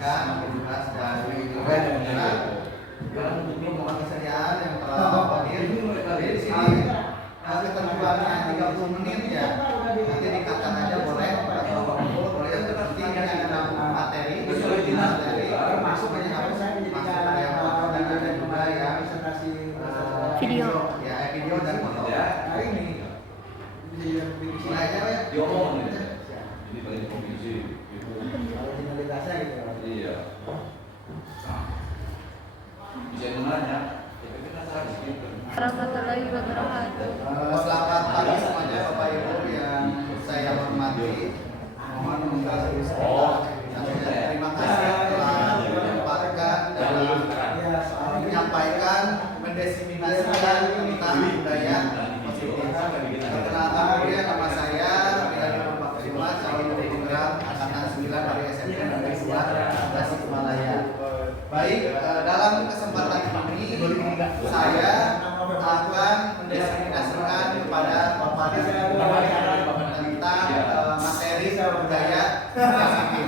perhatikan aktivitas dari pengumuman kesediaan yang telah hadir. Jadi di sini ketentuannya 30 menit ya. Nanti dikatakan aja boleh atau boleh yang seperti ini ada materi termasuk banyak apa sih masuk yang foto dan ada juga yang video dan foto. Hari ini mulai aja ya. Diomong ini. Ini paling komisi. Originalitasnya gitu. Iya. Bisa menanya. Warahmatullahi wabarakatuh. Selamat pagi semuanya Bapak Ibu yang saya hormati. Mohon terima kasih telah menyempatkan dalam menyampaikan mendiseminasikan tentang budaya positif. Perkenalkan kemudian nama saya Bilal Nurbaksima, calon program angkatan 9 dari SMP Negeri 2 Tasikmalaya. Baik, dalam kesempatan ini saya akan mendiseminasikan kepada Bapak tentang materi budaya positif.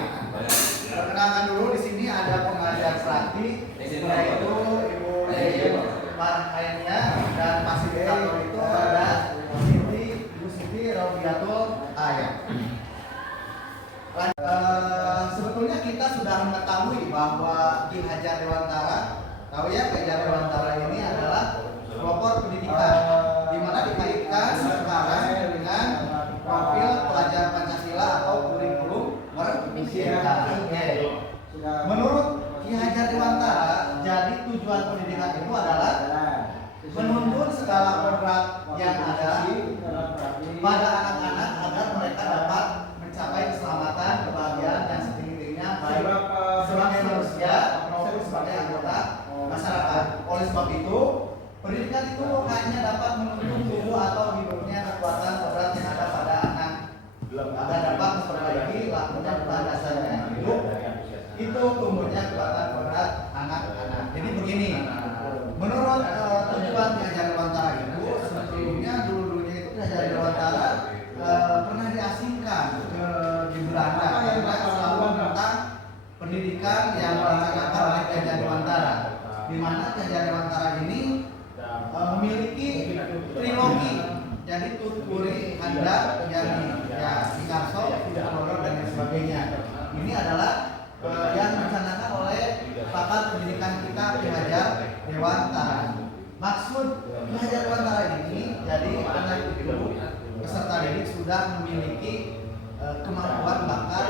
Perkenalkan dulu, di sini ada pengajar praktik yaitu Ibu Marhainia dan fasilitator itu ada Ibu Siti Robiatul Ayat. Sebetulnya kita sudah mengetahui bahwa Ki Hajar Dewantara, tahu ya, Ki Hajar Dewantara ini adalah pelopor pendidikan, di mana dikaitkan sekarang dengan profil pelajar Pancasila atau kurikulum merdeka. Menurut Ki Hajar Dewantara, jadi tujuan pendidikan itu adalah menuntun segala program yang ada pada anak-anak agar mereka dapat mencapai keselamatan, kebahagiaan yang setinggi-tingginya baik sebagai manusia maupun sebagai anggota masyarakat. Oleh sebab itu, pendidikan itu hanya dapat menuntun tubuh atau hidupnya kekuatan kodrat yang ada pada anak agar dapat memperbaiki lakunya bukan dasarnya hidup itu tumbuhnya kekuatan kodrat anak-anak. Jadi begini, menurut tujuan Ki Hajar Dewantara itu sebelumnya dulu-dulunya itu Ki Hajar Dewantara pernah diasingkan di Belanda karena selalu tentang pendidikan yang dilaksanakan oleh Ki Hajar Dewantara, di mana Ki Hajar Dewantara ini memiliki trilogi, jadi Tutpuri, Handa, Yani, ya, Sikarso, Tudoloro dan lain sebagainya. Ini adalah yang dicanangkan oleh pakar pendidikan kita Ki Hajar Dewantara. Maksud Ki Hajar Dewantara ini, jadi anak itu peserta didik sudah memiliki kemampuan bakat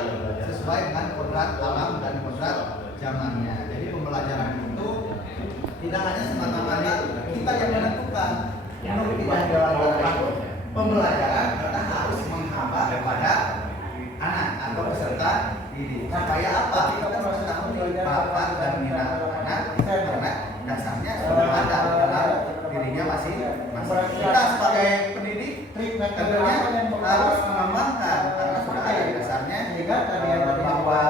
sesuai dengan kodrat alam dan kodrat zamannya. Jadi pembelajaran itu tidak hanya semata-mata kita yang menentukan. Menurut Ki Hajar Dewantara, pembelajaran kita harus menghamba kepada anak atau peserta didik. Supaya apa? Kita harus mengetahui bakat dan minat anak karena dasarnya sudah ada dalam dirinya masing-masing. Kita sebagai pendidik tentunya harus mengembangkan karena sudah ada di dasarnya bahwa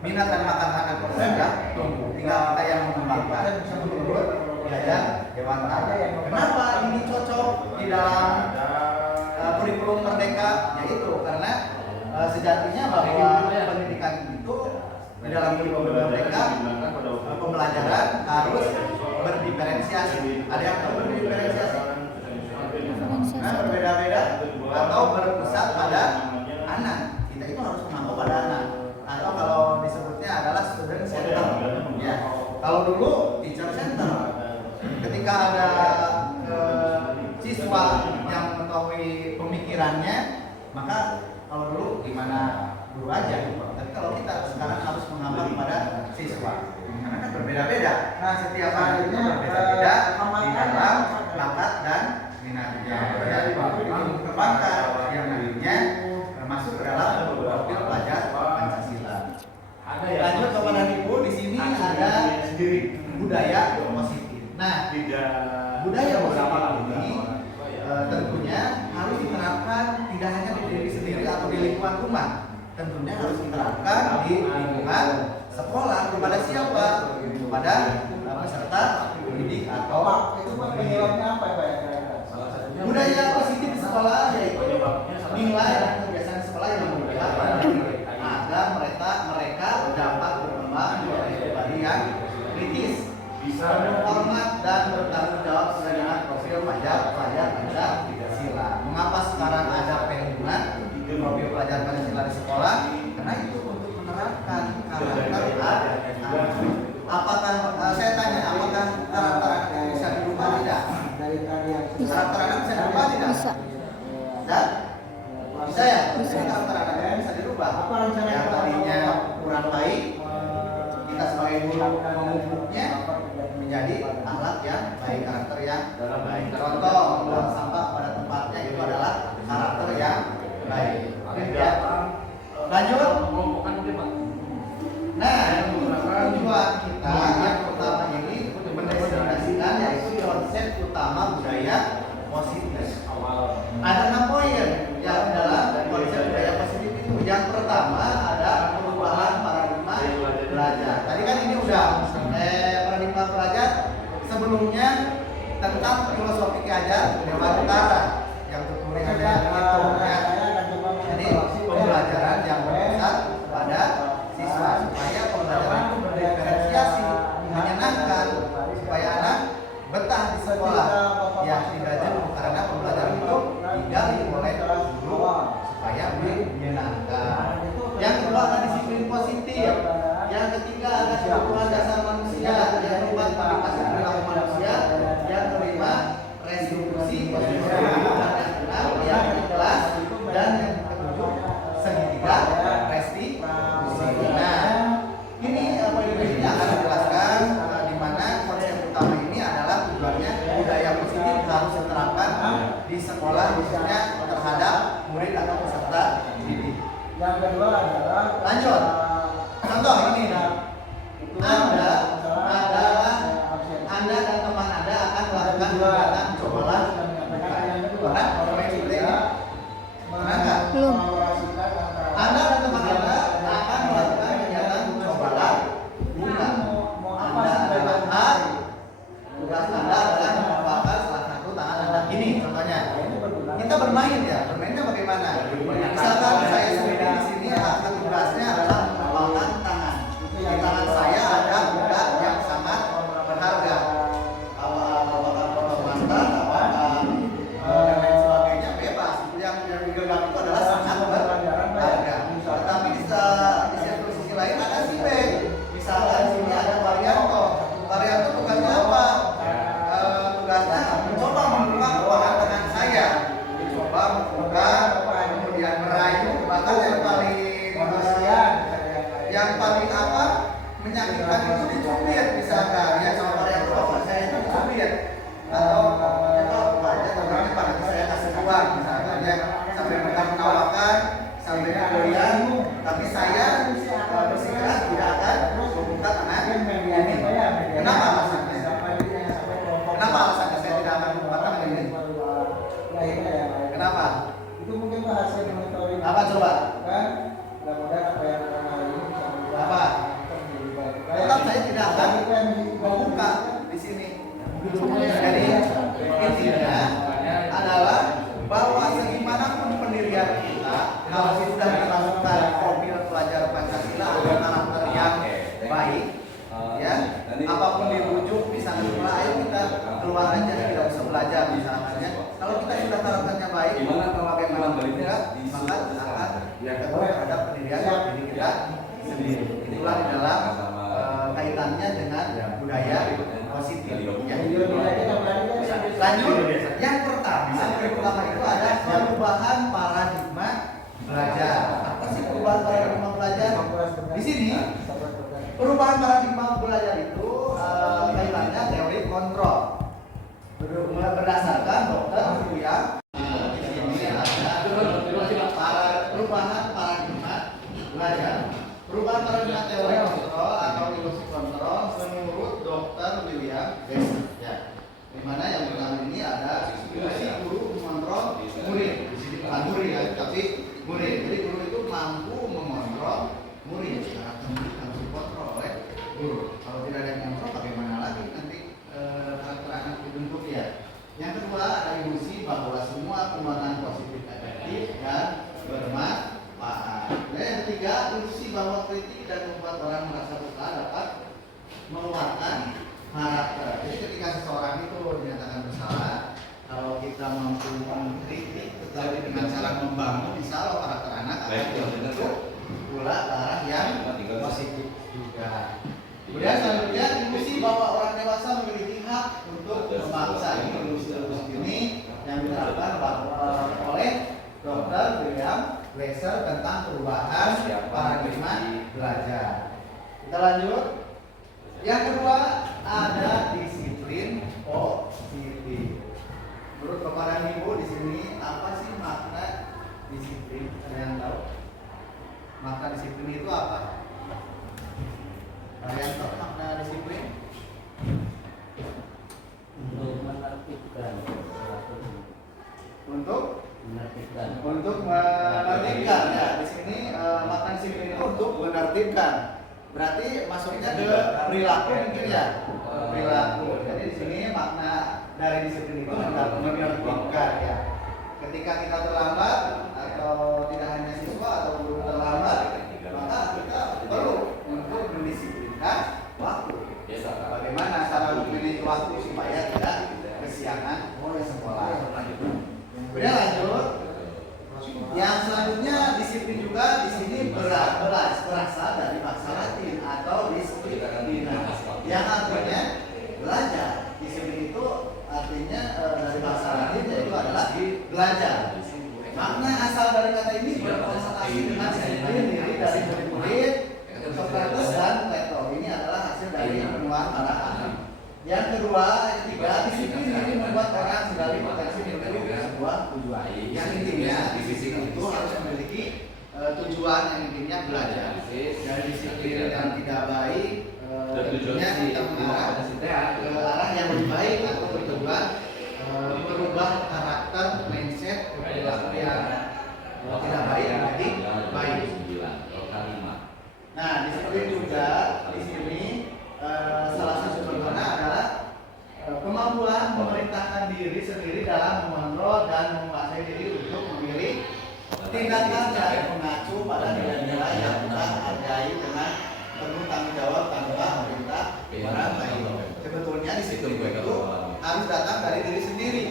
minat dan bakat anak sudah tumbuh. Tinggal kita yang mengembangkan. Menurut Ki Hajar Dewantara. Kenapa ini cocok di dalam kurikulum merdeka? Yaitu karena sejatinya bahwa pendidikan itu di dalam kurikulum merdeka pembelajaran harus berdiferensiasi. Ada yang berdiferensiasi? Berbeda-beda atau berpusat pada anak. Kita itu harus mengaku pada anak. Atau kalau disebutnya adalah student center. Ya. Kalau dulu teacher center. Ketika ada siswa yang mengetahui pemikirannya, maka kalau dulu gimana guru aja. Tapi kalau kita sekarang harus mengacu kepada siswa. Karena kan berbeda-beda. Nah, setiap harinya berbeda-beda di dalam bakat dan minatnya. Jadi mengembangkan yang nantinya masuk ke dalam profil pelajar Pancasila. Lanjut kepada Ibu, di sini ada budaya positif. Nah, budaya positif ini tentunya harus diterapkan tidak hanya di diri sendiri atau di lingkungan rumah. Tentunya harus diterapkan di lingkungan sekolah. Kepada siapa? Kepada peserta didik atau budaya positif di sekolah yaitu nilai dan kebiasaan sekolah yang mulia agar mereka dapat berkembang memupuknya menjadi alat yang baik, karakter yang baik. Contoh membuang sampah pada tempatnya itu adalah karakter yang baik. Ya. Lanjut. Nah, tujuan kita yang pertama ini mendefinisikan yaitu konsep utama budaya positif. Ada 6 poin yang dalam konsep budaya positif itu. Yang pertama ada perubahan paradigma belajar. Tadi kan ini udah paradigma belajar sebelumnya tentang filosofi ajar Dewan Utara yang tuturnya ada itu ya. Jadi pembelajaran yang berpusat pada siswa supaya pembelajaran itu berdiferensiasi, menyenangkan, supaya anak betah di sekolah. Ya tidak jenuh karena pembelajaran itu digali oleh guru supaya menyenangkan. Yang kedua ada disiplin positif. Yang ketiga ada kebutuhan dasar manusia. Yang keempat aplikasi perilaku manusia. Yang kelima restitusi positif. Yang keenam yang ikhlas dan yang ketujuh segitiga restitusi. Nah, ini ini akan dijelaskan di mana konsep utama ini adalah tujuannya budaya positif harus diterapkan di sekolah khususnya terhadap murid atau peserta didik. Yang kedua adalah lanjut. Contoh ini, Anda dan teman Anda akan melakukan kegiatan cobalah. Pernah? Pernah nggak? Belum. Anda dan teman Anda akan melakukan kegiatan cobalah. Bukan. Anda adalah A. Tugas Anda adalah membawa salah satu tangan Anda. Ini contohnya. Kita bermain ya. Bermainnya bagaimana? Misalkan saya sendiri di sini akan tugasnya adalah membawakan tangan. Di tangan saya ada benda yang sangat berharga. Bawakan potong mantan, bawakan dan lain sebagainya bebas. Yang digenggam itu adalah sangat berharga. Tetapi di satu sisi lain ada si B. Misalkan di sini ada Varianto. Varianto tugasnya apa? Tugasnya mencoba membuka bawakan tangan saya. Mencoba membuka, kemudian merayu, bahkan yang paling apa menyakitkan itu dicubit misalkan ya sama yang bapak saya itu dicubit atau aja teman-teman pada saya kasih uang misalkan ya sampai mereka menawarkan sampai kemudian tapi saya bersikeras tidak akan membuka tangan ini. Kenapa alasannya? Kenapa alasannya saya tidak akan membuka tangan ini? Kenapa? Itu mungkin hasil monitoring. Apa coba? Kan mudah-mudahan apa yang hari ini bisa apa? Tetap saya tidak akan membuka di sini. Jadi intinya adalah bahwa segimanapun pendirian kita, kalau sudah dimasukkan profil pelajar Pancasila ada karakter yang baik, ya apapun dirujuk misalnya sekolah, ayo kita keluar aja tidak usah belajar misalnya. Kalau kita sudah karakternya baik, bagaimana tidak, maka akan terhadap pendirian diri kita sendiri. Itulah di dalam kaitannya dengan budaya positif. Ya. Lanjut, yang pertama itu ada perubahan paradigma belajar. Apa sih perubahan paradigma belajar? Di sini perubahan paradigma belajar itu kaitannya teori kontrol. Berdasarkan Dr. William, di sini ada perubahan paradigma belajar. Perubahan paradigma teori kontrol atau ilusi kontrol menurut Dr. William Besser. Ya. Di mana yang pertama ini ada ilusi guru mengontrol murid. Di sini bukan murid ya, tapi murid. Jadi guru itu mampu mengontrol murid. Karakter murid harus dikontrol oleh guru. Kalau tidak ada yang mengontrol, bagaimana lagi nanti karakter anak dibentuk ya. Yang kedua ada ilusi bahwa semua pembangunan positif efektif dan bermanfaat. Yang ketiga ilusi bahwa kritik dan membuat orang merasa bersalah dapat menguatkan karakter. Jadi ketika seseorang itu dinyatakan bersalah, kalau kita mampu mengkritik tetapi dengan cara membangun, insya Allah karakter anak akan terbentuk pula ke arah yang positif juga. Kemudian selanjutnya ilusi bahwa orang dewasa memiliki hak untuk memaksa. Ini ilusi ini yang diterapkan oleh Dr. William Besser tentang perubahan paradigma belajar. Kita lanjut. Yang kedua ada disiplin positif. Menurut Bapak dan Ibu di sini apa sih makna disiplin? Ada yang tahu? Makna disiplin itu apa? Ada yang tahu makna disiplin? Untuk menertibkan Untuk menertibkan menertibkan ya. Di sini makna disiplin itu untuk menertibkan. Berarti masuknya ke perilaku mungkin ya. Perilaku. Jadi di sini makna dari disiplin itu menertibkan ya. Ketika kita terlambat atau tidak hanya siswa atau guru terlambat, maka kita perlu untuk mendisiplinkan waktu. Bagaimana cara memanage waktu supaya tidak kesiangan oleh sekolah. Kemudian lanjut. Yang selanjutnya disiplin juga di sini berasal dari bahasa Latin atau disiplina, yang artinya belajar. Disiplin itu artinya dari bahasa Latin yaitu adalah belajar. Makna asal dari kata ini berkonotasi dengan disiplin diri dari murid-murid Socrates dan Plato. Ini adalah hasil dari penemuan para ahli. Yang kedua, yang ketiga, disiplin ini membuat orang sekali potensi menuju sebuah tujuan. Yang intinya disiplin itu harus memiliki tujuan yang intinya belajar. Dari disiplin yang tidak baik, tentunya kita mengarah ke arah yang lebih baik atau bertujuan merubah karakter, mindset, perilaku yang tidak baik menjadi baik. Nah, disiplin juga di sini salah satu contohnya adalah kemampuan memerintahkan diri sendiri dalam mengontrol dan menguasai diri untuk memilih tindakan yang mengacu pada nilai-nilai yang kita hargai dengan penuh tanggung jawab tanpa perintah orang lain. Sebetulnya disiplin itu harus datang dari diri sendiri.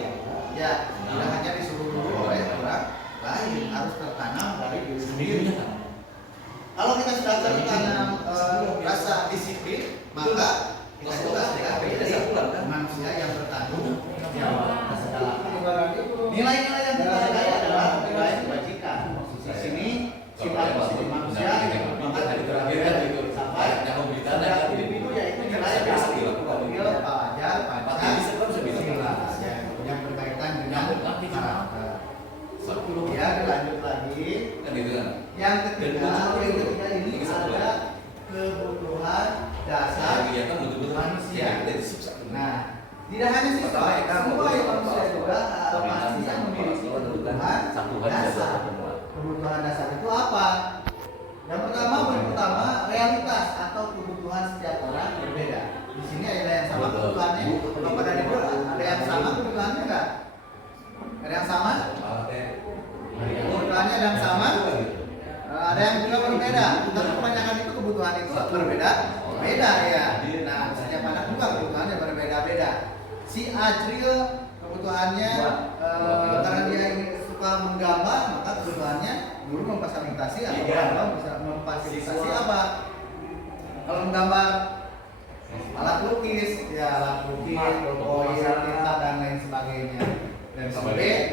Ya, tidak hanya disuruh oleh orang lain, harus tertanam dari diri sendiri. Kalau kita sudah tertanam rasa disiplin, maka kita juga akan menjadi manusia yang bertanggung jawab. Nilai-nilai yang kita hargai adalah nilai kebajikan. Di sini sifat positif manusia maka terakhir sampai pada individu yaitu nilai adil, pelajar, pancasila yang berkaitan dengan karakter. Ya, lanjut lagi. Yang ketiga ini ada kebutuhan dasar manusia. Nah, tidak hanya siswa, semua manusia juga pastinya memiliki kebutuhan dasar. Kebutuhan dasar itu apa? Yang pertama realitas atau kebutuhan setiap orang berbeda. Di sini ada yang sama kebutuhannya, kepada ada yang sama kebutuhannya enggak? Ada yang sama? Kebutuhannya ada yang sama? Ada yang juga berbeda. Tapi kebanyakan itu kebutuhan itu berbeda, beda ya. Nah, setiap anak juga kebutuhannya berbeda-beda. Si Ajril kebutuhannya karena dia suka menggambar, maka kebutuhannya dulu memfasilitasi atau memfasilitasi apa? Kalau menggambar alat lukis, ya alat lukis, oil, tinta dan lain sebagainya. Dan sampai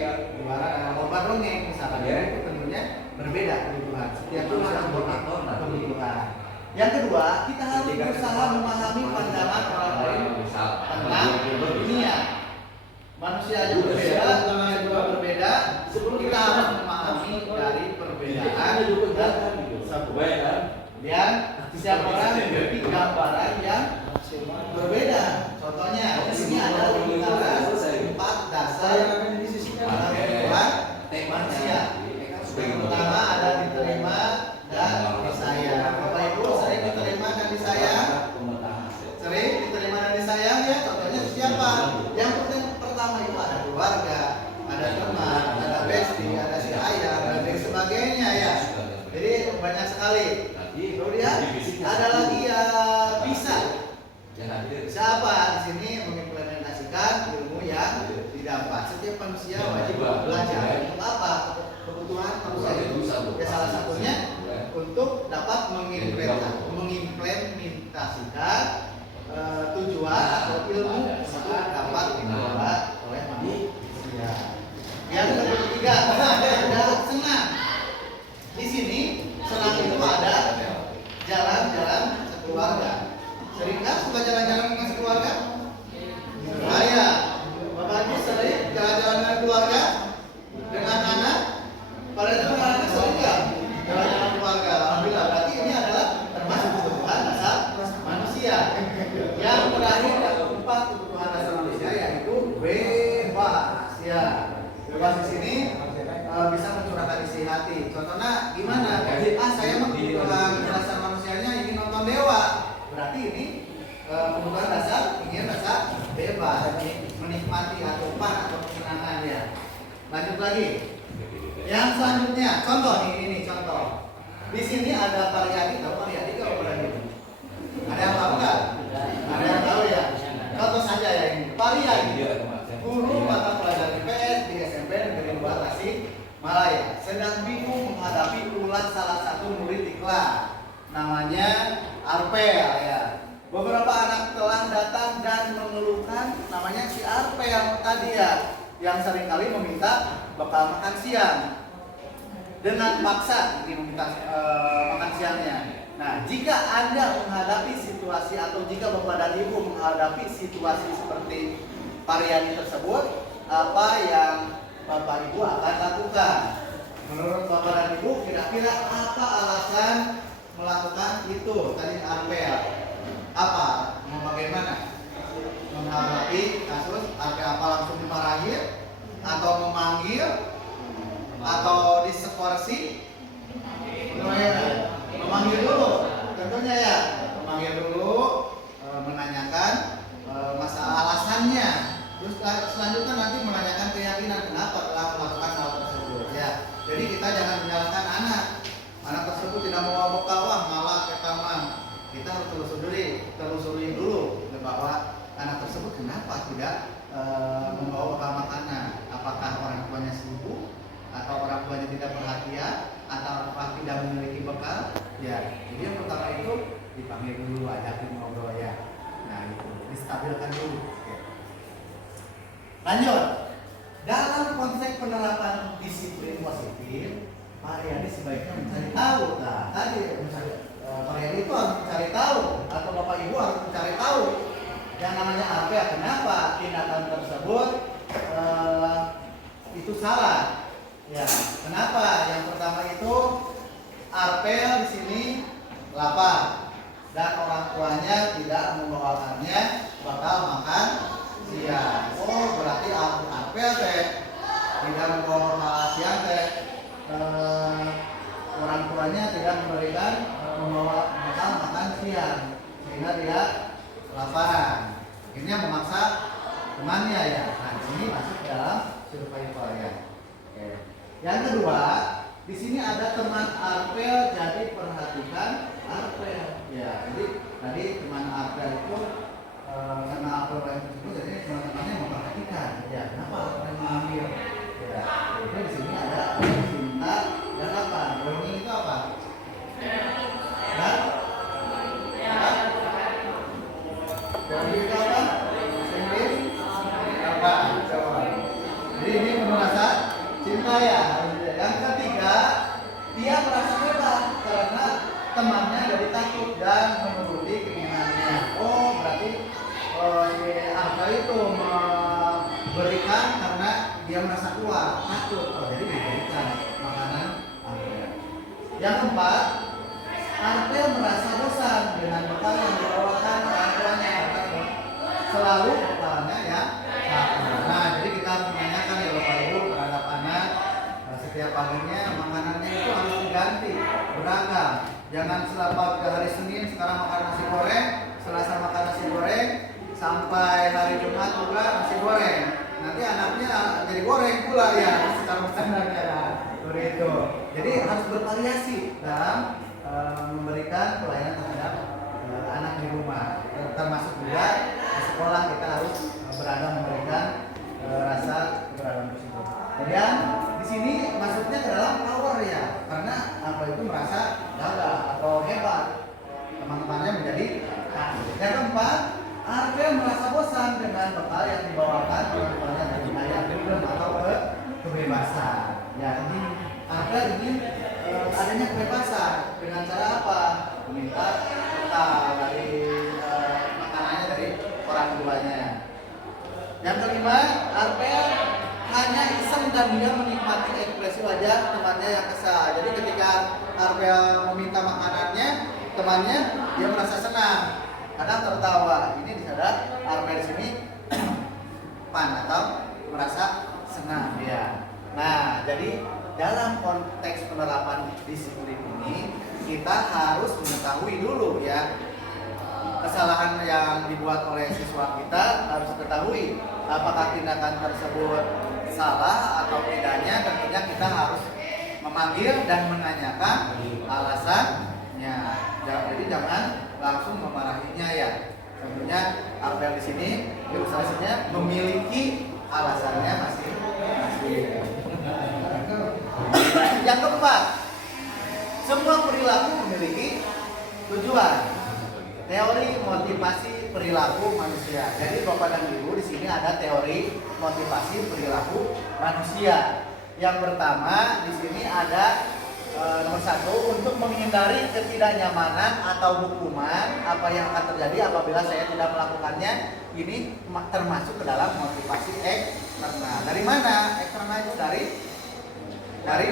lomba dongeng misalnya itu tentunya berbeda kebutuhan. Setiap manusia memiliki kebutuhan. Yang kedua, kita harus berusaha memahami pandangan orang lain tentang dunia. Manusia yang berbeda, dunia juga berbeda. Kita harus memahami dari perbedaan dan setiap orang memiliki gambaran yang berbeda. Contohnya, di sini ada lingkaran 4 dasar kebutuhan manusia. Yang pertama ada diterima dan disayang. Bapak Ibu sering diterima dan disayang? Sering diterima dan disayang ya? Contohnya siapa? Yang pertama itu ada keluarga, ada teman, ada bestie, ada si ayah dan lain sebagainya ya. Jadi banyak sekali. Kemudian ada lagi ya bisa. Siapa di sini mengimplementasikan ilmu yang didapat. Setiap manusia wajib belajar. Untuk apa? Kebutuhan manusia itu. Ya salah satunya untuk dapat mengimplementasikan tujuan atau ilmu untuk dapat didapat oleh manusia. Yang ketiga ada senang. Di sini senang itu ada jalan-jalan sekeluarga. Seringkali ada Pariadi, tahu Pariadi nggak Pariadi? Ada yang tahu nggak? Ada yang tahu ya? Contoh saja ya ini Pariadi, guru mata pelajaran IPS di SMP Negeri 2 Tasikmalaya sedang bingung menghadapi ulas salah satu murid di kelas, namanya Arpel ya. Beberapa anak telah datang dan mengeluhkan namanya si Arpel tadi ya, yang seringkali meminta bekal makan siang dengan paksa ini meminta makan siangnya. Nah, jika Anda menghadapi situasi atau jika Bapak dan Ibu menghadapi situasi seperti Pariani tersebut, apa yang Bapak Ibu akan lakukan? Menurut Bapak dan Ibu, kira-kira apa alasan melakukan itu tadi Arpel? Apa? Mau bagaimana? Menghadapi kasus apa langsung dimarahin atau memanggil atau disekorsi? Memanggil dulu, tentunya ya, memanggil dulu, menanyakan masalah alasannya. Terus selanjutnya nanti menanyakan keyakinan kenapa telah melakukan hal tersebut ya. Jadi kita jangan menyalahkan anak tersebut tidak mau bekal, wah malah rekaman. Kita harus telusuri dulu bahwa anak tersebut kenapa tidak membawa bekal makanan. Apakah orang tuanya sibuk atau orang tuanya tidak perhatian atau apakah tidak memiliki bekal ya. Jadi yang pertama itu dipanggil dulu, ajakin ngobrol ya. Nah itu distabilkan dulu. Oke. Lanjut, dalam konteks penerapan disiplin positif, Pak Riyadi sebaiknya mencari tahu. Nah tadi Pak Riyadi itu harus mencari tahu, atau Bapak Ibu harus mencari tahu yang namanya apa ya, kenapa tindakan tersebut itu salah. Ya, kenapa? Yang pertama itu Arpel di sini lapar dan orang tuanya tidak membawakannya bakal makan siang. Oh, berarti Arpel teh tidak membawa makan siang teh. Orang tuanya tidak memberikan membawa bakal makan siang sehingga dia kelaparan. Akhirnya memaksa temannya ya. Nah, di sini masuk dalam survival ya. Oke. Yang kedua, di sini ada teman Arpel, jadi perhatikan Arpel. Ya, jadi tadi teman Arpel itu karena Arpel yang tersebut, jadi teman-temannya memperhatikan. Ya, kenapa Arpel mengambil? Ya, jadi di sini ada cinta dan apa? Belonging itu apa? Dan belonging itu apa? Inggris apa? Coba. Jadi ini merasa cinta ya. Yang ketiga, dia merasa hebat karena temannya jadi takut dan menuruti keinginannya. Oh, berarti si Arpel itu memberikan karena dia merasa kuat, takut. Oh, jadi diberikan makanan Arpel. Yang keempat, Arpel merasa bosan dengan bekal yang dibawakan orang tuanya. Selalu bekalnya ya. Nah, jadi kita harus menanyakan ya Bapak Ibu terhadap anak. Setiap paginya makanannya itu harus diganti, beragam. Jangan selama hari Senin sekarang makan nasi goreng, Selasa makan nasi goreng, sampai hari Jumat juga nasi goreng. Nanti anaknya jadi goreng pula ya, secara standarnya seperti itu. Jadi harus bervariasi dalam memberikan pelayanan terhadap anak di rumah. Termasuk juga di sekolah kita harus beragam memberikan rasa keberagaman tersebut. Kemudian di sini masuknya ke dalam power ya, karena apa itu merasa gagah atau hebat, teman-temannya menjadi takut. Yang keempat, Arpel merasa bosan dengan bekal yang dibawakan orang tuanya dari wilayah freedom atau kebebasan. Ya, ini Arpel ingin adanya kebebasan dengan cara apa? Meminta bekal dari makanannya dari orang tuanya. Yang kelima, Arpel hanya iseng dan dia menikmati ekspresi wajah temannya yang kesal. Jadi ketika Arpel meminta makanannya, temannya dia merasa senang, kadang tertawa. Ini disadar Arpel di sini pan atau merasa senang dia. Nah, jadi dalam konteks penerapan disiplin ini kita harus mengetahui dulu ya kesalahan yang dibuat oleh siswa kita, harus ketahui apakah tindakan tersebut salah atau tidaknya. Tentunya kita harus memanggil dan menanyakan alasan Ya, jadi jangan langsung memarahinya ya. Tentunya Arvel di sini ilustrasinya memiliki alasannya masing-masing. Yang keempat, semua perilaku memiliki tujuan. Teori motivasi perilaku manusia. Jadi Bapak dan Ibu di sini ada teori motivasi perilaku manusia. Yang pertama di sini ada nomor 1, untuk menghindari ketidaknyamanan atau hukuman apa yang akan terjadi apabila saya tidak melakukannya. Ini termasuk ke dalam motivasi eksternal. Dari mana? Eksternal itu dari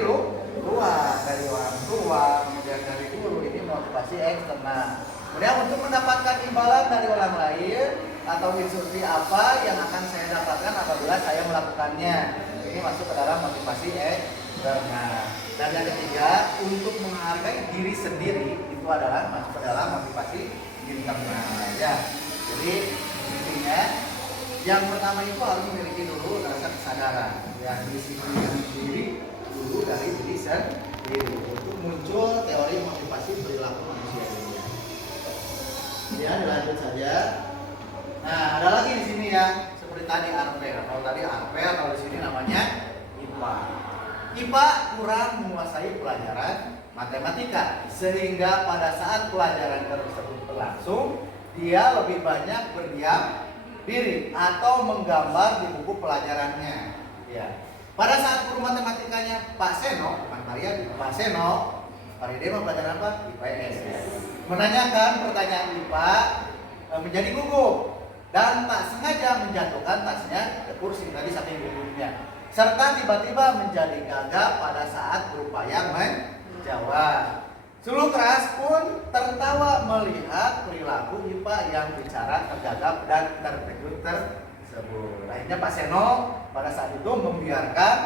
luar, dari orang tua, kemudian dari guru. Ini motivasi eksternal. Kemudian untuk mendapatkan imbalan dari orang lain atau instruksi apa yang akan saya dapatkan apabila saya melakukannya. Ini masuk ke dalam motivasi eksternal. Dan yang ketiga, untuk menghargai diri sendiri itu adalah masuk ke dalam motivasi internal. Ya. Jadi intinya yang pertama itu harus memiliki dulu rasa kesadaran. Ya, disiplin diri dulu dari diri sendiri untuk muncul teori motivasi perilaku manusia ini. Ya, dilanjut saja. Nah, ada lagi di sini ya, seperti tadi Arvel. Kalau tadi Arvel, kalau di sini namanya IPA. IPA kurang menguasai pelajaran matematika, sehingga pada saat pelajaran tersebut berlangsung, dia lebih banyak berdiam diri atau menggambar di buku pelajarannya. Ya. Pada saat guru matematikanya Pak Seno, bukan Maria, Pak Seno, Pak Ride pelajaran apa? IPS. Menanyakan pertanyaan IPA menjadi gugup dan tak sengaja menjatuhkan tasnya ke kursi tadi saking gugupnya, serta tiba-tiba menjadi gagap pada saat berupaya menjawab. Suluh keras pun tertawa melihat perilaku IPA yang bicara tergagap dan terkejut tersebut. Akhirnya Pak Seno pada saat itu membiarkan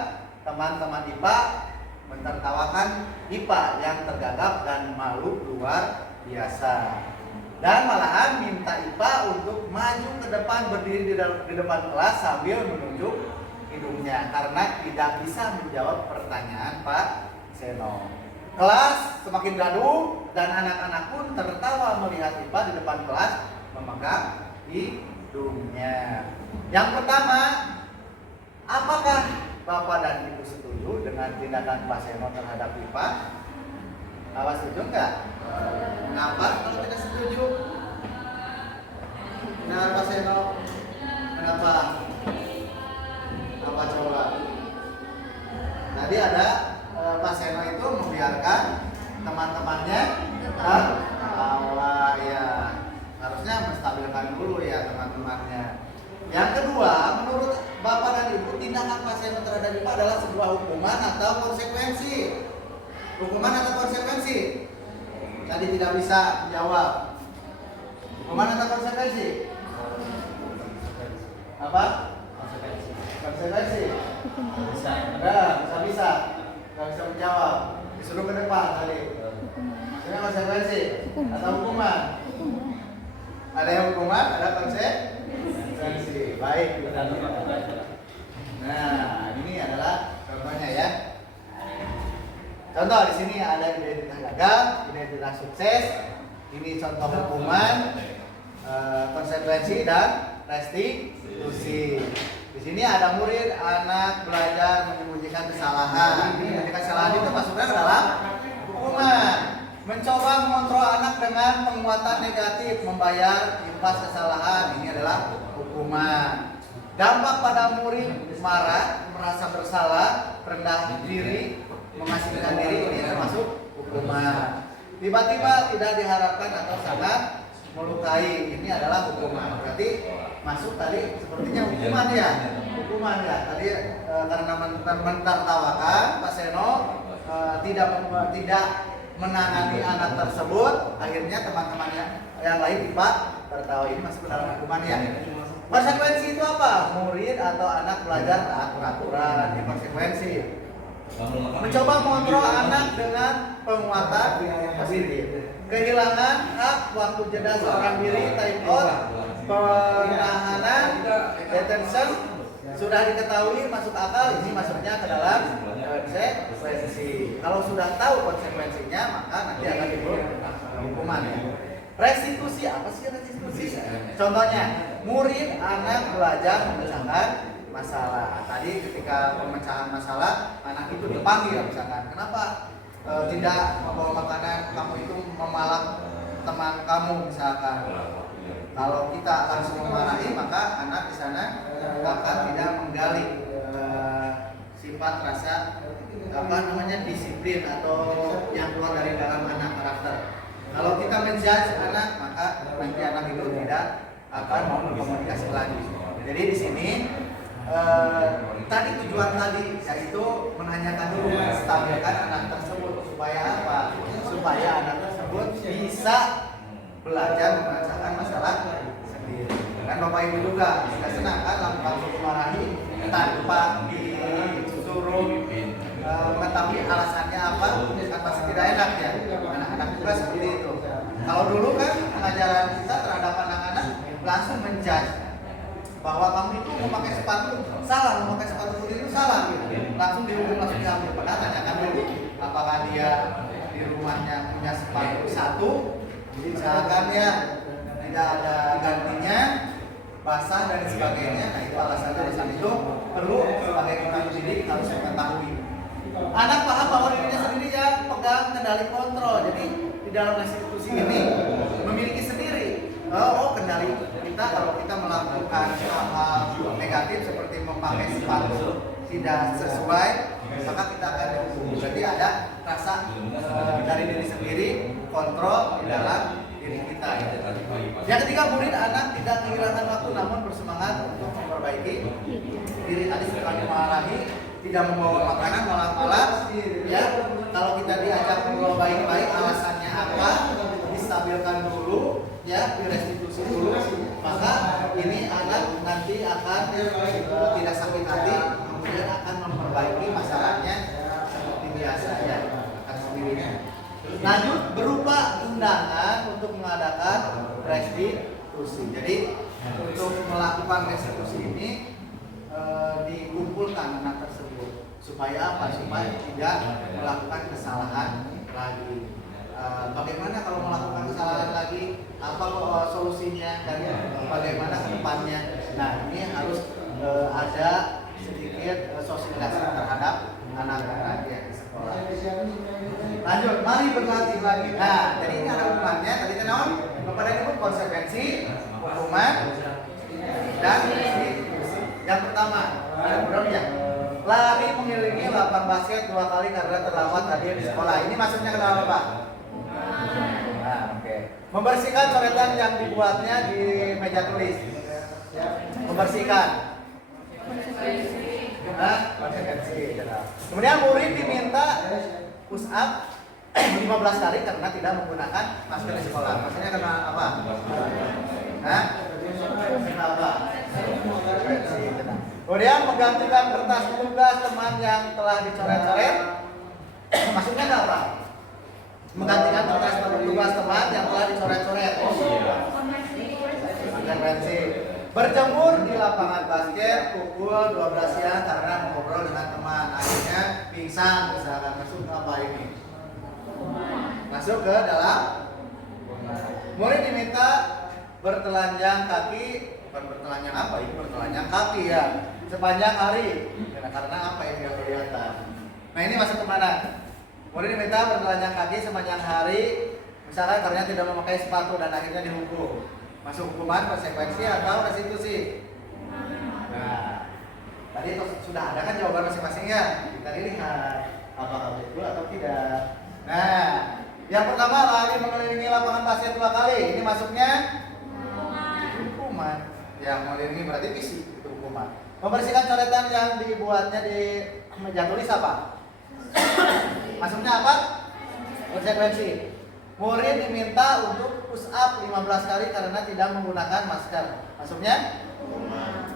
teman-teman IPA mentertawakan IPA yang tergagap dan malu luar biasa. Dan malahan minta IPA untuk maju ke depan, berdiri di depan kelas sambil menunjuk hidungnya karena tidak bisa menjawab pertanyaan Pak Seno. Kelas semakin gaduh dan anak-anak pun tertawa melihat IPA di depan kelas memegang hidungnya. Yang pertama, apakah Bapak dan Ibu setuju dengan tindakan Pak Seno terhadap IPA? Bapak setuju enggak? Mengapa kalau tidak setuju? Dengan Pak Seno, kenapa? Apa coba? Tadi ada Pak Seno itu membiarkan teman-temannya tertawa, ya harusnya menstabilkan dulu ya teman-temannya. Yang kedua, menurut Bapak dan Ibu, tindakan Pak Seno terhadap IPA adalah sebuah hukuman atau konsekuensi? Hukuman atau konsekuensi? Tadi tidak bisa menjawab. Hukuman atau konsekuensi? Apa? Konsekuensi. Bisa. Nggak bisa menjawab. Disuruh ke depan tadi. Ini konsekuensi atau hukuman? Ada yang hukuman, ada konsekuensi. Baik. Nah, ini adalah contohnya ya. Contoh di sini ada identitas gagal, identitas sukses. Ini contoh hukuman, konsekuensi dan restitusi. Di sini ada murid, anak belajar menyembunyikan kesalahan. Menyembunyikan kesalahan itu masuknya ke dalam hukuman. Mencoba mengontrol anak dengan penguatan negatif, membayar impas kesalahan. Ini adalah hukuman. Dampak pada murid marah, merasa bersalah, rendah diri, mengasingkan diri, ini termasuk hukuman. Tiba-tiba tidak diharapkan atau sangat melukai, ini adalah hukuman. Berarti masuk tadi sepertinya hukuman ya. Hukuman ya. Tadi karena mentertawakan Pak Seno tidak menangani anak tersebut, akhirnya teman-temannya yang lain IPA tertawa. Ini masuk ke dalam hukuman ya. Konsekuensi itu apa? Murid atau anak belajar taat peraturan. Ini konsekuensi. Mencoba mengontrol anak dengan penguatan diri. Kehilangan hak waktu jeda seorang diri, time out, penahanan, detention sudah diketahui masuk akal. Ini masuknya ke dalam konsekuensi. Kalau sudah tahu konsekuensinya, maka nanti akan timbul hukuman ya. Restitusi, apa sih restitusi? Contohnya, murid anak belajar memecahkan masalah. Tadi ketika pemecahan masalah, anak itu dipanggil misalkan, kenapa tidak membawa makanan, kamu itu memalak teman kamu misalkan. Kalau kita langsung memarahi, maka anak di sana akan tidak menggali sifat rasa disiplin atau yang keluar dari dalam anak karakter. Kalau kita menjudge anak, maka nanti anak itu tidak akan mau berkomunikasi lagi. Jadi di sini tadi tujuan tadi yaitu menanyakan dulu, menstabilkan anak tersebut supaya apa? Supaya anak tersebut bisa belajar memecahkan masalah sendiri. Dan Bapak Ibu juga sudah senang kan langsung dimarahi tanpa disuruh mengetahui alasannya apa, kan pasti tidak enak ya. Anak-anak juga seperti itu. Kalau dulu kan pengajaran kita terhadap anak-anak langsung menjudge bahwa kamu itu memakai sepatu salah, memakai sepatu putih itu salah, gitu. Langsung dihukum, langsung diambil. Padahal tanyakan dulu apakah dia di rumahnya punya sepatu satu, misalkan ya tidak ada gantinya, basah dan sebagainya. Nah itu alasan itu perlu sebagai orang didik harus mengetahui. Anak paham bahwa dirinya sendiri yang pegang kendali kontrol. Jadi di dalam restitusi ini memiliki sendiri kendali kita. Kalau kita melakukan hal-hal negatif seperti memakai sepatu tidak sesuai, maka kita akan dihukum. Jadi ada rasa dari diri sendiri, kontrol di dalam diri kita ya. Yang ketiga, murid anak tidak kehilangan waktu namun bersemangat untuk memperbaiki diri. Tadi sudah dimarahi, tidak membawa makanan malam-malam ya. Kalau kita diajak ngobrol baik-baik, alasannya apa, distabilkan dulu ya, direstitusi dulu, maka ini anak nanti akan tidak sakit hati, kemudian akan memperbaiki masalahnya seperti biasa ya, akan sendirinya. Lanjut, berupa undangan untuk mengadakan restitusi. Jadi untuk melakukan restitusi ini dikumpulkan anak tersebut supaya apa? Supaya tidak melakukan kesalahan lagi. Bagaimana kalau melakukan kesalahan lagi? Apa solusinya dan bagaimana ke depannya? Nah ini harus ada sedikit sosialisasi terhadap anak-anak yang di sekolah. Lanjut, mari berlatih lagi. Nah, jadi ini ada hukumannya. Tadi tenon kepada ini pun konsekuensi, hukuman, dan yang pertama ada programnya. Lari mengelilingi lapang basket 2 kali karena terlambat hadir di sekolah. Ini maksudnya kenapa Pak? Nah, oke. Membersihkan coretan yang dibuatnya di meja tulis. Membersihkan. Konsekuensi. Kemudian murid diminta push up 15 kali karena tidak menggunakan masker di sekolah. Maksudnya karena apa? Hah? Kenapa? Kemudian menggantikan kertas tugas teman yang telah dicoret-coret. Maksudnya apa? Menggantikan kertas tugas teman yang telah dicoret-coret. Konversi. Berjemur di lapangan basket pukul 12 siang karena mengobrol dengan teman. Akhirnya pingsan misalkan. Masuk apa ini? Masuk ke dalam. Murid diminta bertelanjang kaki. Bukan bertelanjang apa? Ini bertelanjang kaki ya. Sepanjang hari. Karena apa yang tidak kelihatan. Nah ini masuk kemana? Murid diminta bertelanjang kaki sepanjang hari. Misalkan karena tidak memakai sepatu dan akhirnya dihukum. Masuk hukuman, konsekuensi atau restitusi? Nah, tadi sudah ada kan jawaban masing-masingnya. Kita lihat apakah betul atau tidak. Nah, yang pertama lari mengelilingi lapangan basket 2 kali. Ini masuknya hukuman. Yang mengelilingi berarti fisik itu hukuman. Membersihkan coretan yang dibuatnya di meja tulis apa? Masuknya apa? Konsekuensi. Murid diminta untuk push up 15 kali karena tidak menggunakan masker. Masuknya?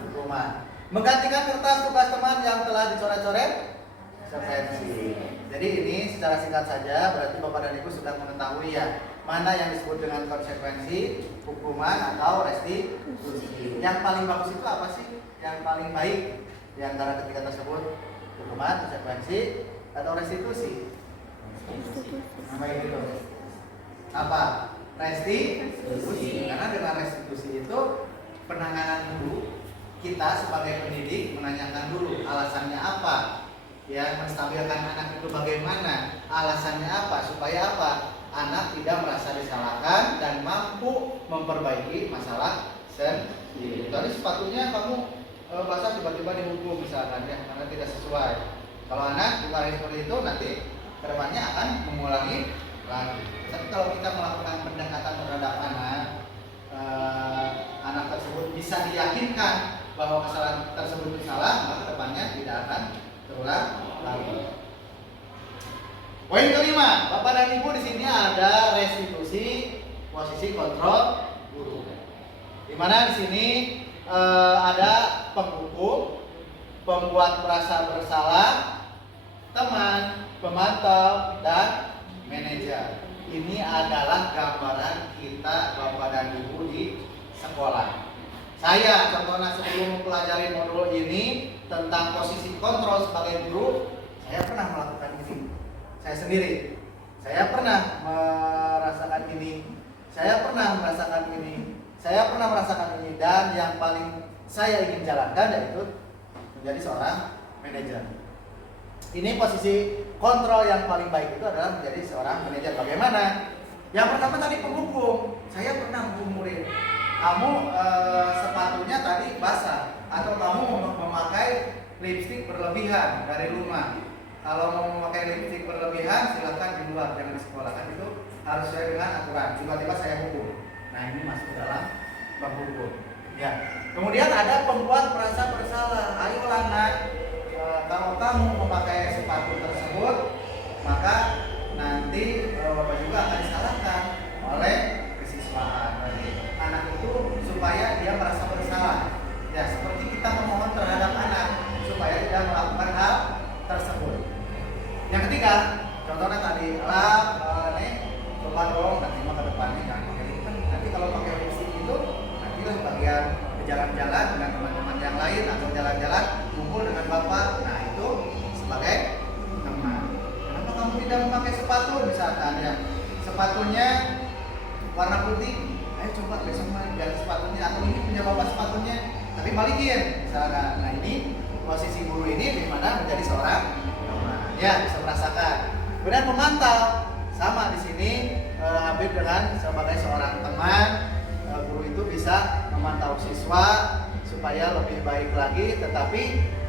Hukuman. Menggantikan kertas tugas teman yang telah dicoret-coret? Konsekuensi. Jadi ini secara singkat saja berarti Bapak dan Ibu sudah mengetahui ya mana yang disebut dengan konsekuensi, hukuman atau restitusi. Yang paling bagus itu apa sih? Yang paling baik di antara ketiga tersebut? Hukuman, konsekuensi, atau restitusi? Institusi. Namanya gitu. Apa? Restitusi. Karena dengan restitusi itu penanganan dulu, kita sebagai pendidik menanyakan dulu alasannya apa, ya, menstabilkan anak itu bagaimana, alasannya apa, supaya apa, anak tidak merasa disalahkan dan mampu memperbaiki masalah sendiri. Tadi sepatunya kamu basah tiba-tiba dihukum misalkan ya, karena tidak sesuai. Kalau anak dimarahi seperti itu, nanti kedepannya akan mengulangi lagi. Tapi kalau kita melakukan pendekatan terhadap anak tersebut bisa diyakinkan bahwa kesalahan tersebut itu salah, maka kedepannya tidak akan terulang lagi. Poin kelima, Bapak dan Ibu, di sini ada restitusi posisi kontrol guru. Di mana di sini ada penghukum, pembuat merasa bersalah, teman, pemantau, dan manajer. Ini adalah gambaran kita Bapak dan Ibu di sekolah. Saya contohnya sebelum mempelajari modul ini tentang posisi kontrol sebagai guru, saya pernah melakukan ini. Saya sendiri. Saya pernah merasakan ini. Saya pernah merasakan ini. Saya pernah merasakan ini, dan yang paling saya ingin jalankan yaitu menjadi seorang manajer. Ini posisi kontrol yang paling baik itu adalah menjadi seorang manajer. Bagaimana? Yang pertama tadi penghukum. Saya pernah menghukum murid. Kamu sepatunya tadi basah, atau kamu memakai lipstik berlebihan dari rumah. Kalau mau memakai lipstik berlebihan, silakan di luar, jangan di sekolah. Kan itu harus sesuai dengan aturan. Tiba-tiba saya hukum. Nah, ini masuk dalam penghukum. Ya. Kemudian ada pembuat merasa bersalah. Ayolah nak, kalau kamu memakai sepatu tersebut, maka nanti Bapak juga akan disalahkan oleh kesiswaan. Anak itu supaya dia merasa bersalah. Ya, seperti kita memohon terhadap anak supaya tidak melakukan hal tersebut. Yang ketiga, contohnya tadi coba dong nanti ke depannya jangan pakai lipstick. Nanti kalau pakai lipstick itu nantilah bagian jalan-jalan dengan teman-teman yang lain atau jalan-jalan kumpul dengan bapak. Nah, itu sebagai teman. Kenapa kamu tidak memakai sepatu misalkan ya? Sepatunya warna putih. Ayo coba besok ganti sepatunya, atau ini punya bapak sepatunya, tapi balikin misalkan. Nah, ini posisi guru ini di mana menjadi seorang teman. Ya, bisa merasakan. Kemudian pemantau sama di sini Habib dengan sebagai seorang teman, guru itu bisa memantau siswa supaya lebih baik lagi. Tetapi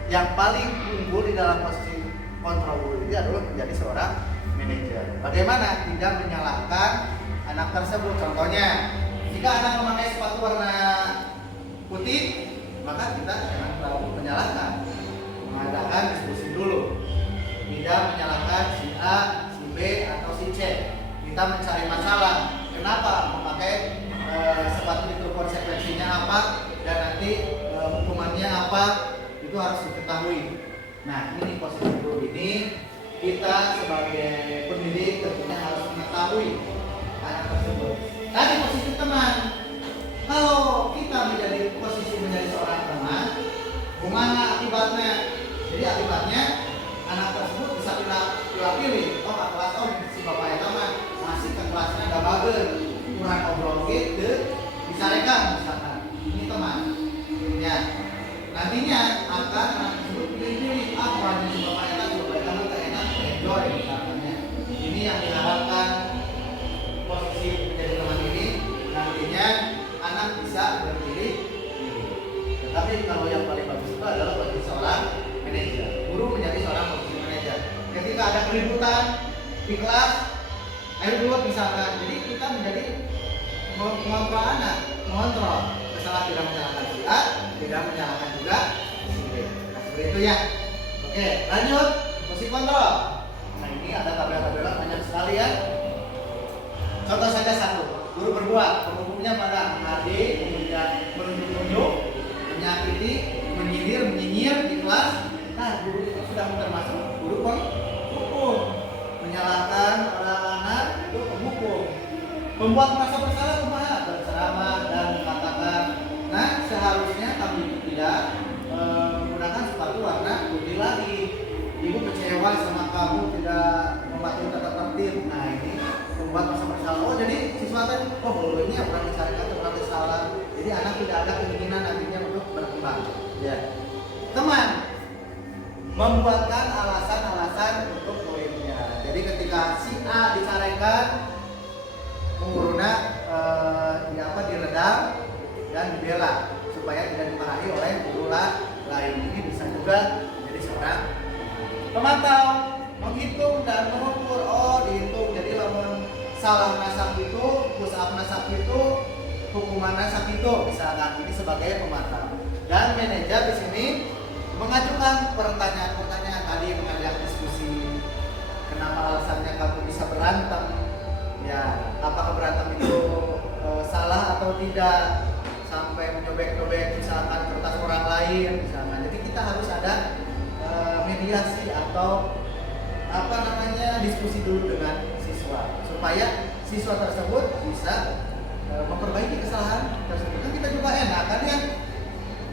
yang paling unggul di dalam posisi kontrol guru ini adalah menjadi seorang manajer. Bagaimana tidak menyalahkan anak tersebut? Contohnya, jika anak memakai sepatu warna putih, maka kita jangan terlalu menyalahkan, mengadakan diskusi dulu. Tidak menyalahkan si A, si B, atau si C. Kita mencari masalah. Kenapa memakai sepatu itu, konsekuensinya apa, dan nanti hukumannya apa, itu harus diketahui. Nah, ini posisi guru ini, kita sebagai pendidik tentunya harus mengetahui anak tersebut. Tadi posisi teman. Kalau kita menjadi posisi menjadi seorang teman, gimana akibatnya? Jadi akibatnya anak tersebut bisa pilih. Oh, kelas si bapak yang teman masih ke kelasnya gak bagus, kurang ngobrol gitu, bisa rekan misalkan. Ini teman. Ya. Nantinya akan anak tersebut pilih apa yang si bapak yang kamu enak, enjoy misalkan ya. Ini yang diharapkan posisi menjadi teman ini, nantinya anak bisa berpilih. Tetapi kalau yang paling bagus itu adalah bagi seorang manajer. Guru menjadi seorang posisi manajer. Ketika ada keributan di kelas, ayo dulu misalkan. Jadi kita menjadi mengontrol anak, mengontrol. Kesalahan tidak menyalahkan si A, tidak menyalahkan juga si B. Nah, seperti itu ya. Oke, lanjut posisi kontrol. Nah, ini ada tabel-tabel banyak sekali ya. Contoh saja satu, guru berbuat, penghukumnya pada menghadiri, kemudian menunjuk-nunjuk, menyakiti, menyinyir di kelas. Nah, guru itu sudah termasuk guru penghukum. Menyalahkan para anak itu penghukum. Membuat merasa bersalah kemana? Berceramah dan mengatakan, nah seharusnya kami tidak menggunakan sepatu warna putih lagi. Ibu kecewa kecewa sama kamu tidak mematuhi tata tertib. Nah ini membuat masa bersalah. Oh jadi siswa tadi, oh ini yang pernah disarankan itu pernah salah. Jadi anak tidak ada keinginan nantinya untuk berkembang. Ya. Teman membuatkan alasan-alasan untuk muridnya. Jadi ketika si A disarankan guruna diredam dan dibela supaya tidak dimarahi oleh guru lain. Ini bisa juga menjadi seorang pemantau, menghitung dan mengukur. Oh dihitung, jadi lamun salah nasak itu, pusat nasak itu, hukuman nasak itu, misalkan ini sebagai pemantau. Dan manajer di sini mengajukan pertanyaan-pertanyaan tadi, mengajak diskusi. Kenapa alasannya kamu bisa berantem? Ya, apakah berantem itu salah atau tidak? Sampai menyobek-nyobek misalkan kertas orang lain, misalkan. Jadi kita harus ada mediasi atau diskusi dulu dengan siswa supaya siswa tersebut bisa memperbaiki kesalahan tersebut. Kan kita juga enak kan ya,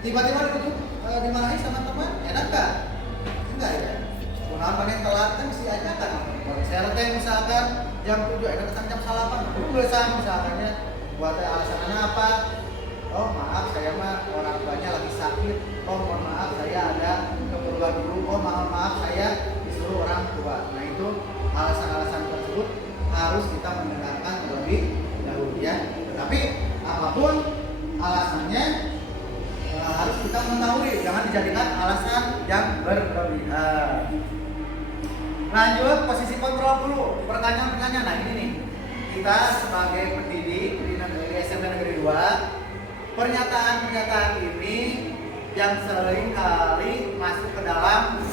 tiba-tiba dimarahi sama teman, enak gak? Enggak ya. Kunaon paling telat kan mesti aja kan. Saya teh misalkan jam 7 datang jam 8, itu bisa misalkannya buat alasannya apa? Oh maaf saya mah orang tuanya lagi sakit. Oh mohon maaf saya ada keperluan dulu. Oh maaf saya disuruh orang tua. Nah itu alasan-alasan tersebut harus kita mendengarkan terlebih dahulu ya. Tetapi apapun alasannya harus kita mengetahui, jangan dijadikan alasan yang berlebihan. Lanjut posisi kontrol dulu. Pertanyaan-pertanyaan. Nah ini nih, kita sebagai pendidik di SMP Negeri 2, pernyataan-pernyataan ini yang sering kali masuk ke dalam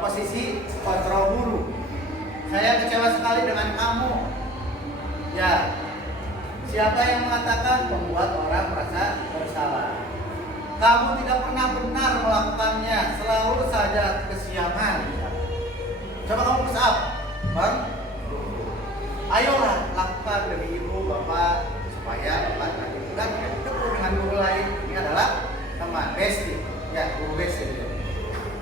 posisi kontrol guru. Saya kecewa sekali dengan kamu. Ya, siapa yang mengatakan membuat orang merasa bersalah? Kamu tidak pernah benar melakukannya, selalu saja kesiangan. Coba kamu push up, Bang. Ayolah lakukan demi ibu, bapak, supaya bapak nanti bukan ketemu dengan guru lain. Ini adalah teman, bestie, ya guru bestie.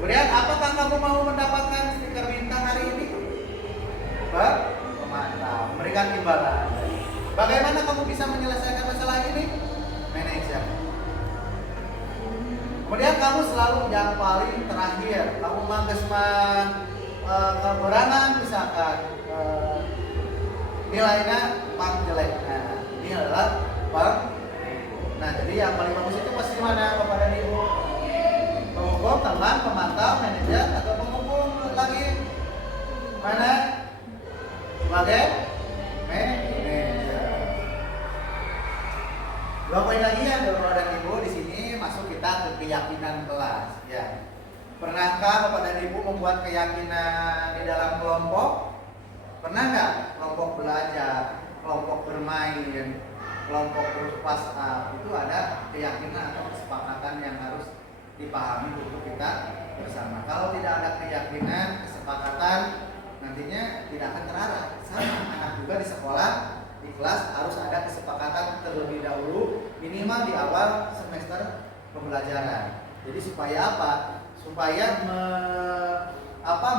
Kemudian, apakah kamu mau mendapatkan stiker bintang hari ini? Pemantau, memberikan imbalan. Bagaimana kamu bisa menyelesaikan masalah ini? Manajer. Kemudian kamu selalu yang paling terakhir. Kamu mangges keberangan misalkan nilainya pang jelek. Nah, ini adalah pang. Nah, jadi yang paling bagus itu pasti mana Bapak dan Ibu? Penghukum, teman, pemantau, manajer, atau penghukum lagi? Mana? Sebagai manajer. Dua poin lagi ya Bapak dan Ibu di sini masuk kita ke keyakinan kelas. Ya. Pernahkah Bapak dan Ibu membuat keyakinan di dalam kelompok? Pernah nggak? Kelompok belajar, kelompok bermain, kelompok berwasap itu ada keyakinan atau kesepakatan yang harus dipahami untuk kita bersama. Kalau tidak ada keyakinan, kesepakatan, nantinya tidak akan terarah. Sama anak juga di sekolah, di kelas harus ada kesepakatan terlebih dahulu, minimal di awal semester pembelajaran. Jadi supaya apa? Supaya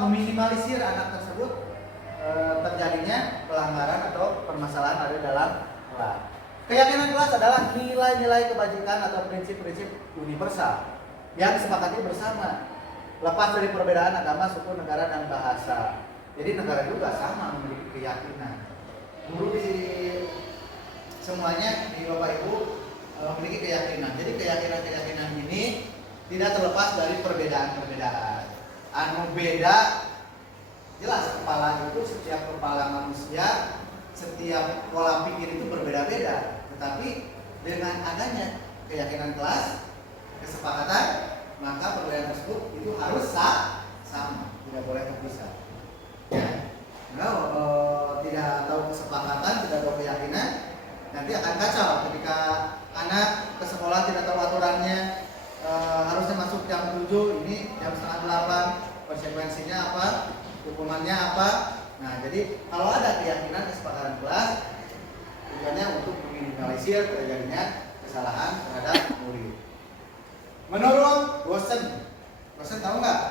meminimalisir anak tersebut terjadinya pelanggaran atau permasalahan ada dalam kelas. Keyakinan kelas adalah nilai-nilai kebajikan atau prinsip-prinsip universal yang disepakati bersama, lepas dari perbedaan agama, suku, negara, dan bahasa. Jadi negara juga sama memiliki keyakinan. Guru di semuanya di Bapak Ibu memiliki keyakinan. Jadi keyakinan-keyakinan ini tidak terlepas dari perbedaan-perbedaan. Anu beda jelas, kepala itu setiap kepala manusia, setiap pola pikir itu berbeda-beda. Tetapi dengan adanya keyakinan kelas, kesepakatan, maka perbedaan tersebut itu harus sama, tidak boleh terpisah. Ya, kalau tidak tahu kesepakatan, tidak tahu keyakinan, nanti akan kacau ketika anak ke sekolah tidak tahu aturannya. Harusnya masuk jam 7, ini jam setengah 8, konsekuensinya apa, hukumannya apa. Nah, jadi kalau ada keyakinan kesepakatan kelas, tujuannya untuk meminimalisir terjadinya kesalahan terhadap murid. Menurut dosen tahu nggak?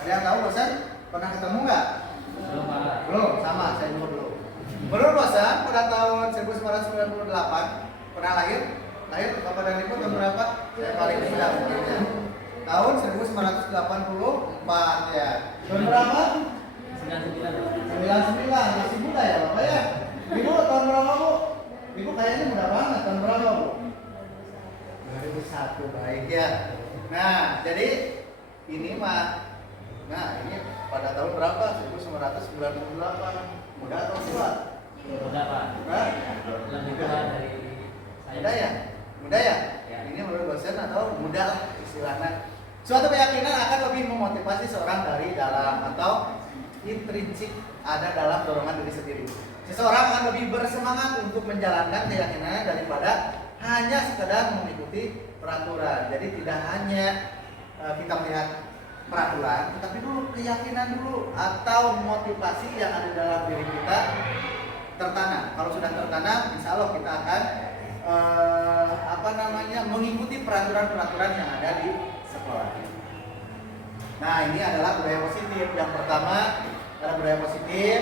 Ada yang tahu dosen? Pernah ketemu nggak? Belum Pak. Belum, sama, saya juga belum. Menurut bosan, pada tahun 1998 pernah lahir? Lahir Bapak dan Ibu tahun berapa? Saya paling muda mungkinnya. Tahun 1984 ya. Tahun berapa? 99, masih muda ya Bapak ya? Ibu tahun berapa Bu? Ibu kayaknya muda banget, tahun berapa Bu? 2001, baik ya. Nah, jadi ini mah, nah ini pada tahun berapa? 1998. Muda atau tua? Muda Pak. Hah? Lebih tua dari saya. Muda ya? Muda ya? Ya. Ini menurut dosen atau muda lah istilahnya. Suatu keyakinan akan lebih memotivasi seorang dari dalam atau intrinsik ada dalam dorongan diri sendiri. Seseorang akan lebih bersemangat untuk menjalankan keyakinannya daripada hanya sekedar mengikuti peraturan. Jadi tidak hanya kita melihat peraturan, tetapi dulu keyakinan dulu atau motivasi yang ada dalam diri kita tertanam. Kalau sudah tertanam, insya Allah kita akan mengikuti peraturan-peraturan yang ada di sekolah. Nah, ini adalah budaya positif. Yang pertama adalah budaya positif,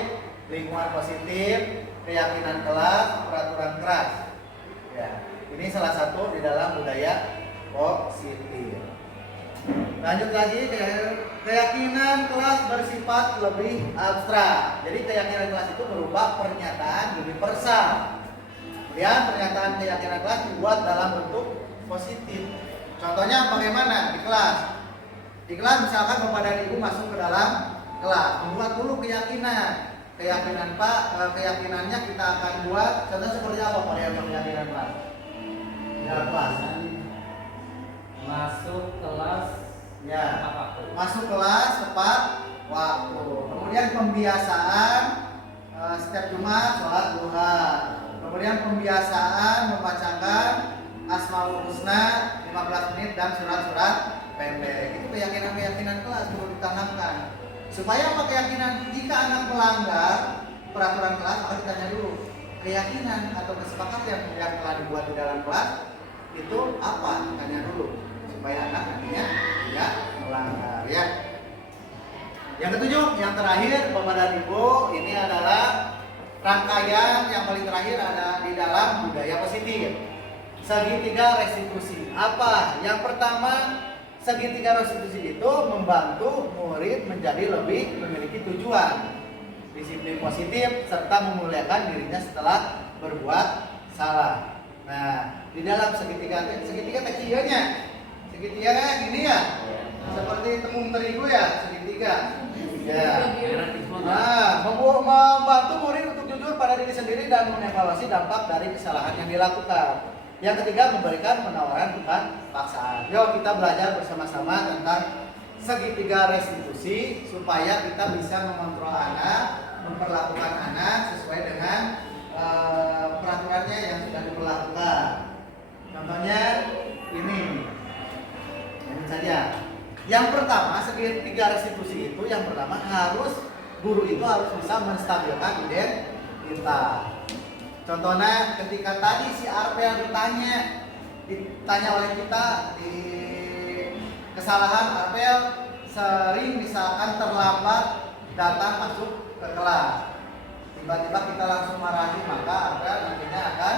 lingkungan positif, keyakinan kelas, peraturan keras. Ya, ini salah satu di dalam budaya positif. Lanjut lagi, keyakinan kelas bersifat lebih abstrak. Jadi keyakinan kelas itu berupa pernyataan universal. Kemudian pernyataan keyakinan kelas dibuat dalam bentuk positif. Contohnya bagaimana di kelas? Di kelas misalkan Bapak dan Ibu masuk ke dalam kelas, membuat dulu keyakinan. Keyakinan Pak, keyakinannya kita akan buat. Contoh seperti apa Pak yang keyakinan kelas? Di dalam kelas. Masuk kelas Ya. tepat waktu. Masuk kelas tepat waktu. Kemudian pembiasaan setiap Jumat sholat duha. Kemudian pembiasaan membacakan Asmaul Husna 15 menit dan surat-surat pendek. Itu keyakinan-keyakinan kelas perlu ditanamkan. Supaya apa keyakinan? Jika anak melanggar peraturan kelas, maka ditanya dulu keyakinan atau kesepakatan yang telah dibuat di dalam kelas itu apa? Tanya dulu supaya anak nantinya tidak melanggar ya. Yang ketujuh, yang terakhir Bapak dan Ibu, ini adalah rangkaian yang paling terakhir ada di dalam budaya positif. Segitiga restitusi. Apa? Yang pertama, segitiga restitusi itu membantu murid menjadi lebih memiliki tujuan, disiplin positif, serta memuliakan dirinya setelah berbuat salah. Nah, di dalam segitiga kecilnya, segitiga gini ya, seperti tepung terigu ya, segitiga. Ya. Nah, membantu murid untuk jujur pada diri sendiri dan mengevaluasi dampak dari kesalahan yang dilakukan. Yang ketiga, memberikan penawaran bukan paksaan. Yuk kita belajar bersama-sama tentang segitiga restitusi supaya kita bisa mengontrol anak, memperlakukan anak sesuai dengan peraturannya yang sudah diberlakukan. Contohnya ini saja. Yang pertama, segitiga restitusi itu yang pertama guru itu harus bisa menstabilkan identitas. Contohnya ketika tadi si Arpel ditanya oleh kita di kesalahan Arpel sering misalkan terlambat datang masuk ke kelas. Tiba-tiba kita langsung marahi, maka Arpel nantinya akan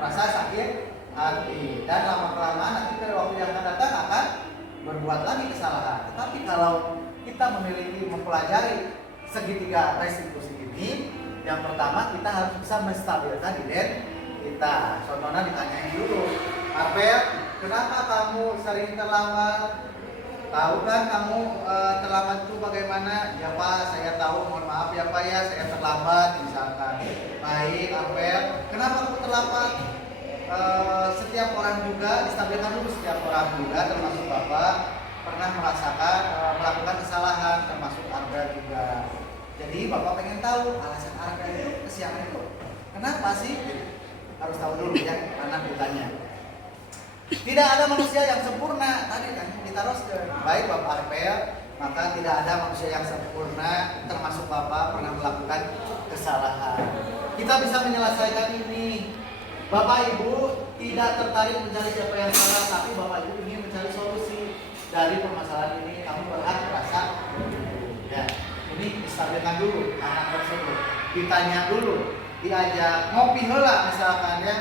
merasa sakit hati dan lama-kelamaan nanti pada waktu yang akan datang akan berbuat lagi kesalahan. Tetapi kalau kita mempelajari segitiga restitusi ini, yang pertama kita harus bisa menstabilkan identitas. Contohnya ditanyain dulu, Arpel, kenapa kamu sering terlambat? Tahu kan kamu terlambat itu bagaimana? Ya Pak, saya tahu, mohon maaf ya Pak ya, saya terlambat misalkan. Baik Arpel, kenapa kamu terlambat? Setiap orang juga distabilkan dulu, setiap orang juga termasuk Bapak pernah melakukan kesalahan, termasuk Arpel juga. Jadi Bapak pengen tahu alasan Arpel itu kesiangan itu kenapa sih? Harus tahu dulu ya, anak ditanya. Tidak ada manusia yang sempurna. Tadi kan ditaruhkan. Baik Bapak Arpel, maka tidak ada manusia yang sempurna, termasuk Bapak pernah melakukan kesalahan. Kita bisa menyelesaikan ini. Bapak Ibu tidak tertarik mencari siapa yang salah, tapi Bapak Ibu ingin mencari solusi dari permasalahan ini. Kamu berhak merasa ya. ini distabilkan dulu anak tersebut, ditanya dulu, diajak ngopi heula misalkan ya,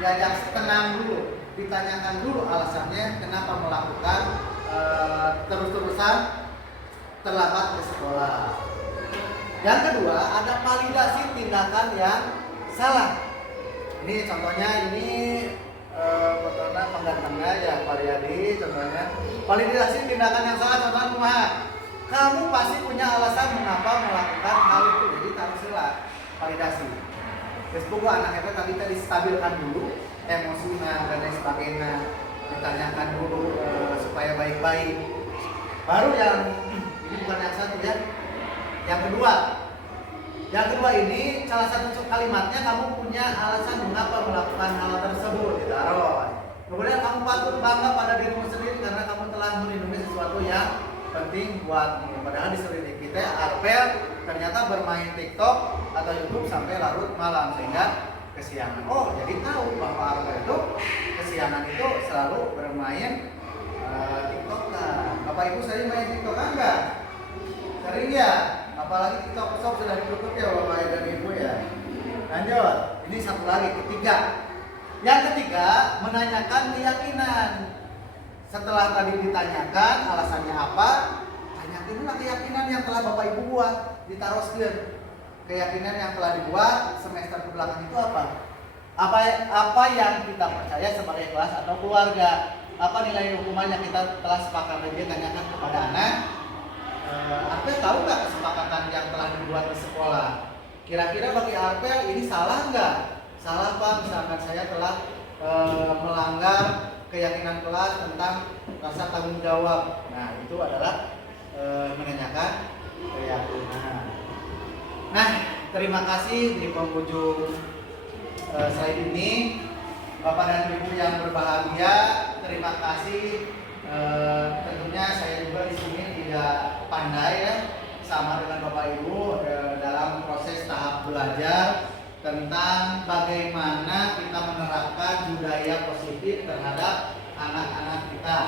diajak tenang dulu, ditanyakan dulu alasannya kenapa melakukan terus-terusan terlambat ke sekolah. Yang kedua, ada validasi tindakan yang salah. Ini contohnya ini fotonya penggantengnya ya Pak Riyadi, contohnya validasi tindakan yang salah. Contohnya kumaha? Kamu pasti punya alasan mengapa melakukan hal itu, jadi taruh sila validasi. Facebook anak itu tadi distabilkan dulu emosinya dan lain sebagainya, ditanyakan dulu supaya baik-baik. Baru yang ini bukan yang satu ya. Yang kedua ini salah satu kalimatnya kamu punya alasan mengapa melakukan hal tersebut, ditaruh. Kemudian kamu patut bangga pada dirimu sendiri karena kamu telah melindungi sesuatu yang penting buatmu. Padahal di seluruh kita Arpel ternyata bermain TikTok atau YouTube sampai larut malam sehingga kesiangan. Oh, jadi tahu bahwa Arpel itu kesiangan itu selalu bermain TikTok kan. Bapak Ibu sering main TikTok kan enggak? Sering ya? Apalagi TikTok shop sudah ditutup ya Bapak dan Ibu ya. Lanjut, ini satu lagi, ketiga. Yang ketiga, menanyakan keyakinan. Setelah tadi ditanyakan alasannya apa, tanyakanlah keyakinan yang telah Bapak Ibu buat, ditaruh screen. Keyakinan yang telah dibuat semester ke belakang itu apa? Apa yang kita percaya sebagai kelas atau keluarga? Apa nilai hukuman yang kita telah sepakati? Dia tanyakan kepada anak. Arpel tahu nggak kesepakatan yang telah dibuat di sekolah? Kira-kira bagi Arpel ini salah nggak? Salah Pak, misalkan saya telah melanggar keyakinan kelas tentang rasa tanggung jawab. Nah itu adalah menanyakan keyakinan. Nah terima kasih di penghujung slide ini, Bapak dan Ibu yang berbahagia. Terima kasih. Tentunya saya juga di sini tidak pandai ya, sama dengan Bapak Ibu dalam proses tahap belajar tentang bagaimana kita menerapkan budaya positif terhadap anak-anak kita,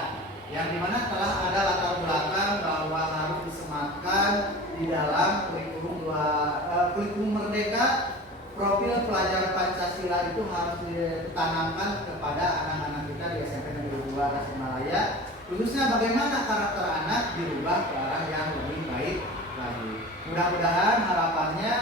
yang dimana telah ada latar belakang bahwa harus disematkan di dalam kurikulum merdeka. Profil pelajar Pancasila itu harus ditanamkan kepada anak-anak kita di SMP Negeri 2 Tasikmalaya, khususnya bagaimana karakter anak dirubah ke arah yang lebih baik lagi. Mudah-mudahan harapannya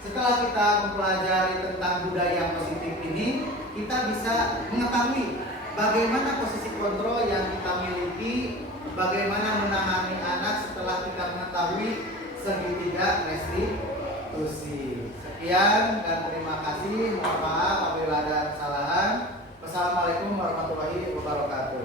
setelah kita mempelajari tentang budaya positif ini, kita bisa mengetahui bagaimana posisi kontrol yang kita miliki, bagaimana menangani anak setelah kita mengetahui segitiga restitusi. Sekian dan terima kasih. Mohon maaf apabila ada kesalahan. Wassalamualaikum warahmatullahi wabarakatuh.